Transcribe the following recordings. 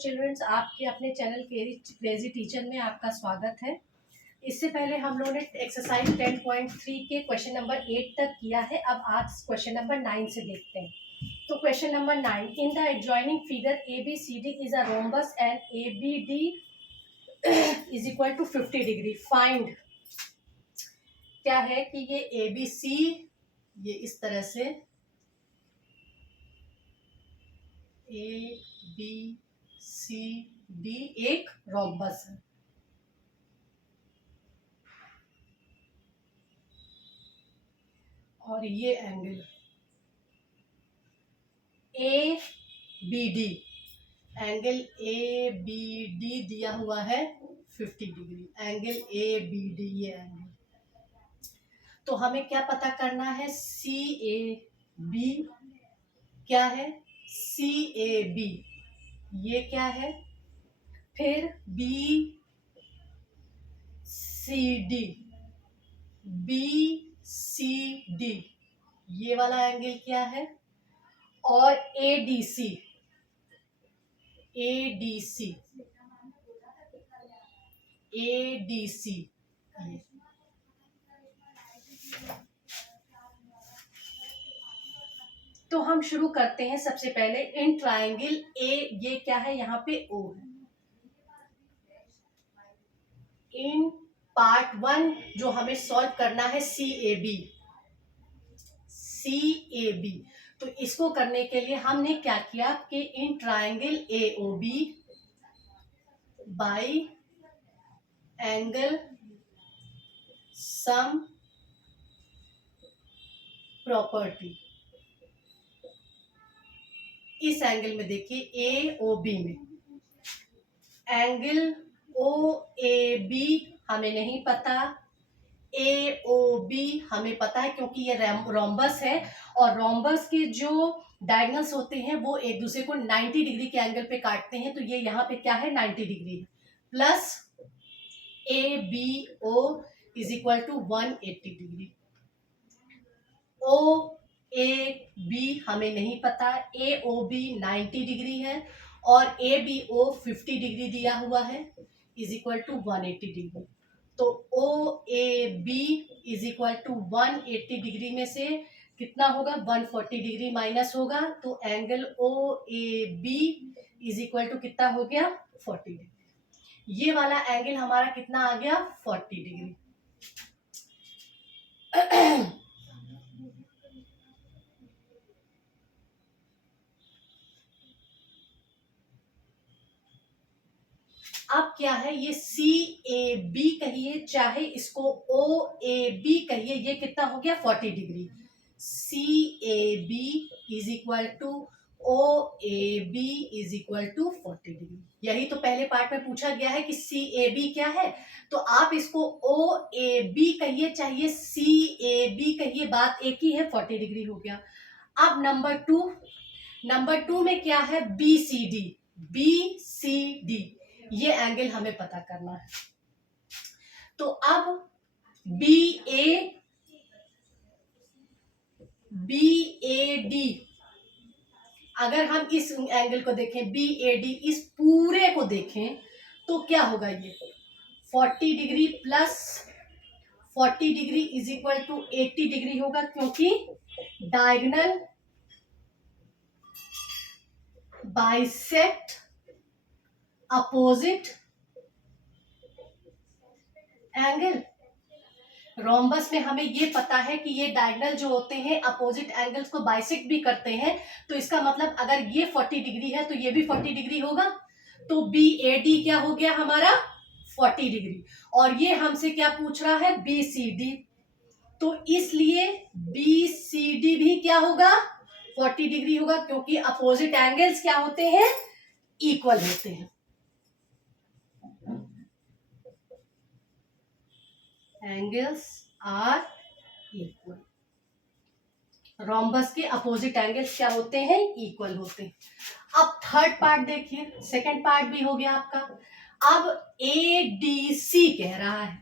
Children's, आपके अपने channel crazy teacher में आपका स्वागत है। इससे पहले हम लोगों ने एक्सरसाइज 10.3 के क्वेश्चन नंबर 8 तक किया है। अब आज क्वेश्चन नंबर 9 से देखते हैं। तो question number 9, in the adjoining figure ABCD is a rhombus and ABD is equal to 50 degree. Find, क्या है कि ये ABC, ये इस तरह से ABCD एक रोम्बस है और ये एंगल ABD, एंगल ABD दिया हुआ है 50 डिग्री। एंगल ABD, ये एंगल। तो हमें क्या पता करना है? CAB क्या है? CAB ये क्या है? फिर BCD ये वाला एंगल क्या है? और ADC तो हम शुरू करते हैं। सबसे पहले इन ट्रायंगल A, ये क्या है? यहाँ पे O है। इन पार्ट 1 जो हमें सॉल्व करना है CAB, तो इसको करने के लिए हमने क्या किया कि in triangle AOB by angle sum property, इस एंगल में देखिए AOB में एंगल OAB हमें नहीं पता, AOB हमें पता है क्योंकि ये रोम्बस है और रोम्बस के जो डायगोनल्स होते हैं वो एक दूसरे को 90 डिग्री के एंगल पे काटते हैं। तो ये यहाँ पे क्या है? 90 degree plus ABO is equal to 180 degree. OAB हमें नहीं पता, AOB 90 डिग्री है और ABO 50 डिग्री दिया हुआ है इज इक्वल टू 180 डिग्री। तो OAB is equal to 180 degree में से कितना होगा? 140 डिग्री माइनस होगा। तो angle OAB is equal to कितना हो गया? 40 डिग्री। ये वाला एंगल हमारा कितना आ गया? 40 डिग्री। अब क्या है? ये CAB कहिए चाहे इसको OAB कहिए, ये कितना हो गया? 40 degree. CAB is equal to OAB is equal to 40 degree. यही तो पहले पार्ट में पूछा गया है कि CAB क्या है। तो आप इसको OAB कहिए चाहे CAB कहिए, बात एक ही है, 40 डिग्री हो गया। अब नंबर टू में क्या है? BCD ये एंगल हमें पता करना है। तो अब BAD, अगर हम इस एंगल को देखें, BAD इस पूरे को देखें तो क्या होगा? ये 40 degree plus 40 degree is equal to 80 degree होगा, क्योंकि diagonal bisect opposite angle. Rhombus में हमें ये पता है कि ये डायगोनल जो होते हैं अपोजिट एंगल्स को बाइसेक्ट भी करते हैं। तो इसका मतलब अगर ये 40 डिग्री है तो ये भी 40 डिग्री होगा। तो BAD क्या हो गया हमारा? 40 डिग्री। और ये हमसे क्या पूछ रहा है? BCD। तो इसलिए BCD भी क्या होगा? 40 डिग्री होगा, क्योंकि अपोजिट एंगल्स क्या होते हैं? इक्वल होते हैं। Angles are equal. रोम्बस के अपोजिट एंगल्स क्या होते हैं? इक्वल होते हैं। अब थर्ड पार्ट देखिए, सेकंड पार्ट भी हो गया आपका। अब ADC कह रहा है,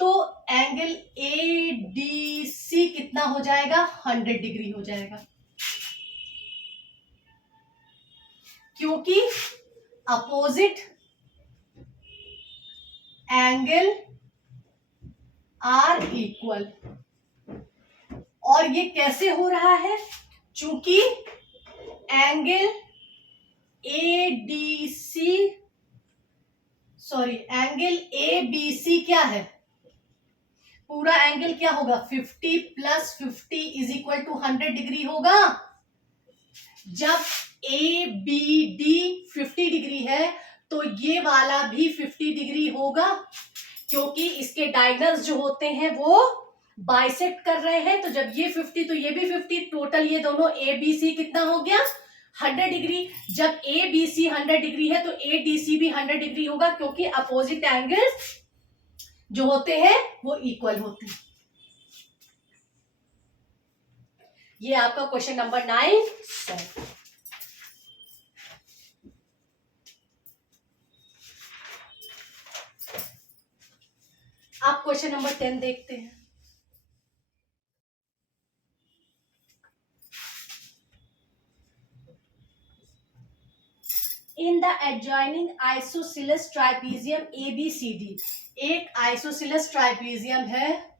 तो एंगल ADC कितना हो जाएगा? 100 डिग्री हो जाएगा। क्योंकि अपोजिट एंगल आर इक्वल। और ये कैसे हो रहा है? चूंकि एंगल एडीसी एंगल एबीसी क्या है? पूरा एंगल क्या होगा? 50 plus 50 is equal to 100 degree होगा। जब ए बी डी 50 डिग्री है तो ये वाला भी 50 डिग्री होगा, क्योंकि इसके डायगोनल्स जो होते हैं वो बाइसेक्ट कर रहे हैं। तो जब ये 50 तो ये भी 50, टोटल ये दोनों ए बी सी कितना हो गया? 100 डिग्री। जब ए बी सी 100 डिग्री है तो ए डी सी भी 100 डिग्री होगा, क्योंकि अपोजिट एंगल्स जो होते हैं वो इक्वल होते हैं। ये आपका क्वेश्चन नंबर 9 सर। आप क्वेश्चन नंबर 10 देखते हैं। इन द एडजॉइनिंग आइसोसेलेस ट्राइपीजियम ABCD, एक आइसोसेलेस ट्राइपीजियम है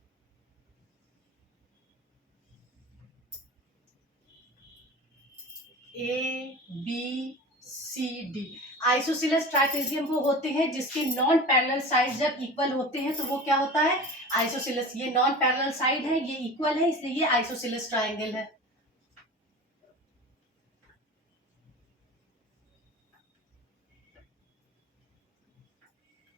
ABCD। आइसोसेलेस ट्राइपीजियम वो होते हैं जिसके नॉन पैरेलल साइड जब इक्वल होते हैं तो वो क्या होता है? आइसोसेलेस। ये नॉन पैरेलल साइड है, ये इक्वल है, इसलिए ये आइसोसेलेस ट्रायंगल है।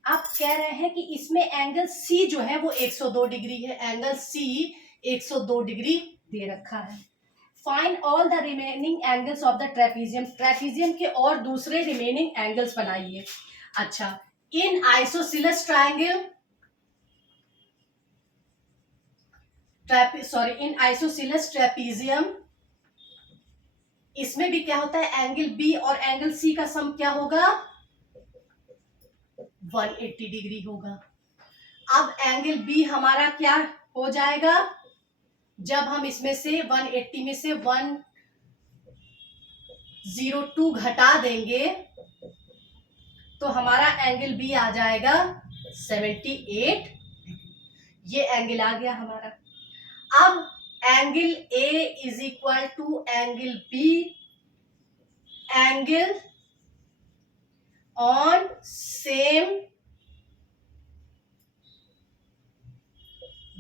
आप कह रहे हैं कि इसमें एंगल C जो है वो 102 डिग्री है। एंगल C 102 डिग्री दे रखा है। Find all the remaining angles of the trapezium. Trapezium के और दूसरे रिमेनिंग एंगल्स बनाइए। अच्छा, in isosceles triangle in isosceles trapezium, इसमें भी क्या होता है? एंगल B और एंगल C का सम क्या होगा? 180 डिग्री होगा। अब एंगल B हमारा क्या हो जाएगा? जब हम इसमें से 180 में से 102 घटा देंगे तो हमारा एंगल B आ जाएगा 78। ये एंगल आ गया हमारा। अब angle A is equal to angle B, angle on same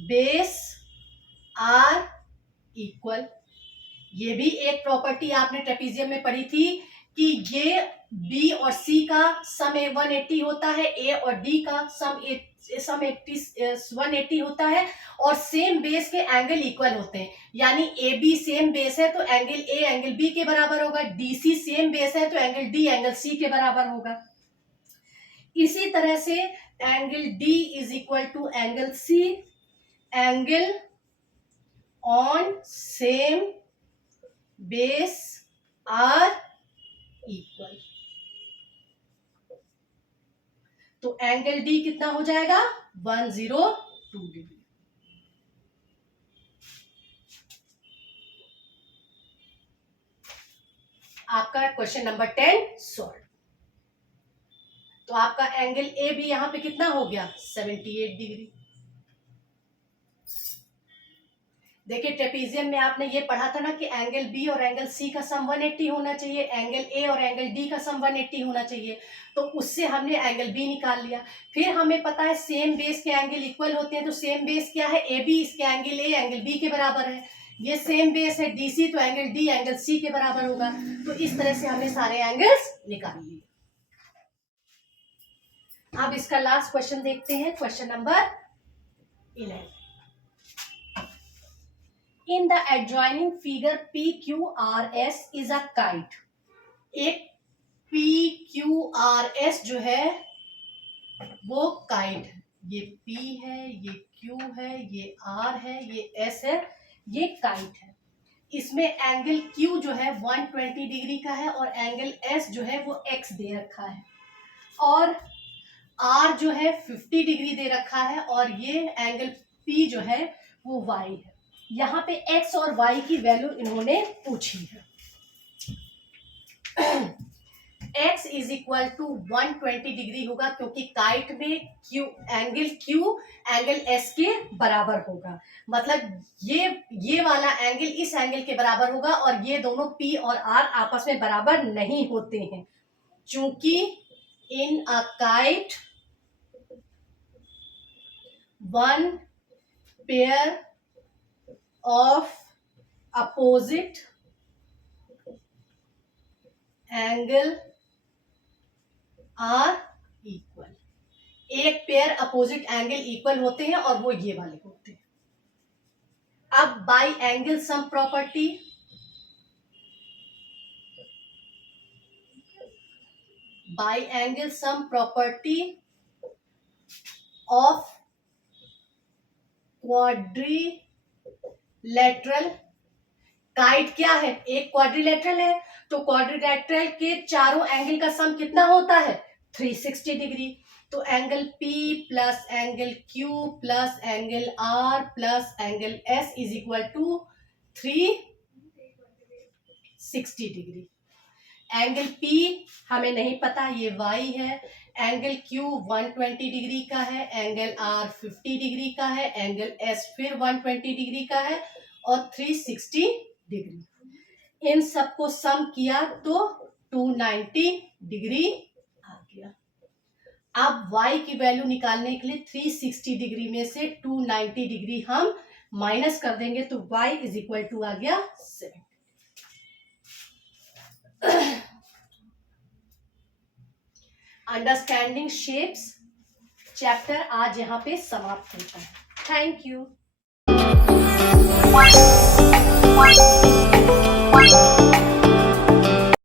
base are equal. ये भी एक प्रॉपर्टी आपने ट्रेपीजियम में पढ़ी थी कि ये B और C का सम 180 होता है, A और D का सम 180 होता है, और सेम बेस के एंगल इक्वल होते हैं। यानी AB सेम बेस है तो एंगल A एंगल B के बराबर होगा, DC सेम बेस है तो एंगल D एंगल C के बराबर होगा। इसी तरह से angle D is equal to angle C, angle on same base are equal. तो एंगल D कितना हो जाएगा? 102 डिग्री। आपका क्वेश्चन नंबर 10 सॉल्व। तो आपका एंगल A भी यहां पे कितना हो गया? 78 डिग्री। देखिए ट्रेपीजियम में आपने ये पढ़ा था ना कि एंगल B और एंगल C का सम 180 होना चाहिए, एंगल A और एंगल D का सम 180 होना चाहिए। तो उससे हमने एंगल B निकाल लिया। फिर हमें पता है सेम बेस के एंगल इक्वल होते हैं, तो सेम बेस क्या है? AB, इसके एंगल A एंगल B के बराबर है। ये सेम बेस है DC, तो एंगल D एंगल C के बराबर होगा। तो इस तरह से हमने सारे एंगल्स निकाल लिए। अब इसका लास्ट क्वेश्चन देखते हैं, question number 11। In the adjoining figure PQRS is a kite। एक PQRS जो है वो काइट है। ये P है, ये Q है, ये R है, ये S है, ये काइट है। इसमें एंगल Q जो है 120 डिग्री का है और एंगल S जो है वो X दे रखा है, और R जो है 50 डिग्री दे रखा है, और ये एंगल P जो है वो Y है। यहाँ पे x और y की वैल्यू इन्होंने पूछी है। x is equal to 120 degree होगा, क्योंकि काइट में क्यू एंगल एस के बराबर होगा। मतलब ये वाला एंगल इस एंगल के बराबर होगा, और ये दोनों p और r आपस में बराबर नहीं होते हैं, चूंकि in a kite one pair of opposite angle are equal, एक पेयर अपोजिट एंगल इक्वल होते हैं और वो ये वाले होते हैं। अब by angle sum property, by angle sum property of quadrilateral, kite क्या है, एक क्वाड्रिलेटरल है, तो क्वाड्रिलेटरल के चारों एंगल का सम कितना होता है 360 डिग्री। तो angle P plus angle Q plus angle R plus angle S is equal to 360 degree. Angle P हमें नहीं पता, ये Y है। एंगल Q 120 डिग्री का है, एंगल R 50 डिग्री का है, एंगल S फिर 120 डिग्री का है, और 360 डिग्री। इन सबको सम किया तो 290 डिग्री आ गया। अब y की वैल्यू निकालने के लिए 360 डिग्री में से 290 डिग्री हम माइनस कर देंगे, तो y इज इक्वल टू आ गया 7। अंडरस्टैंडिंग शेप्स चैप्टर आज यहाँ पे समाप्त होता है। Thank you.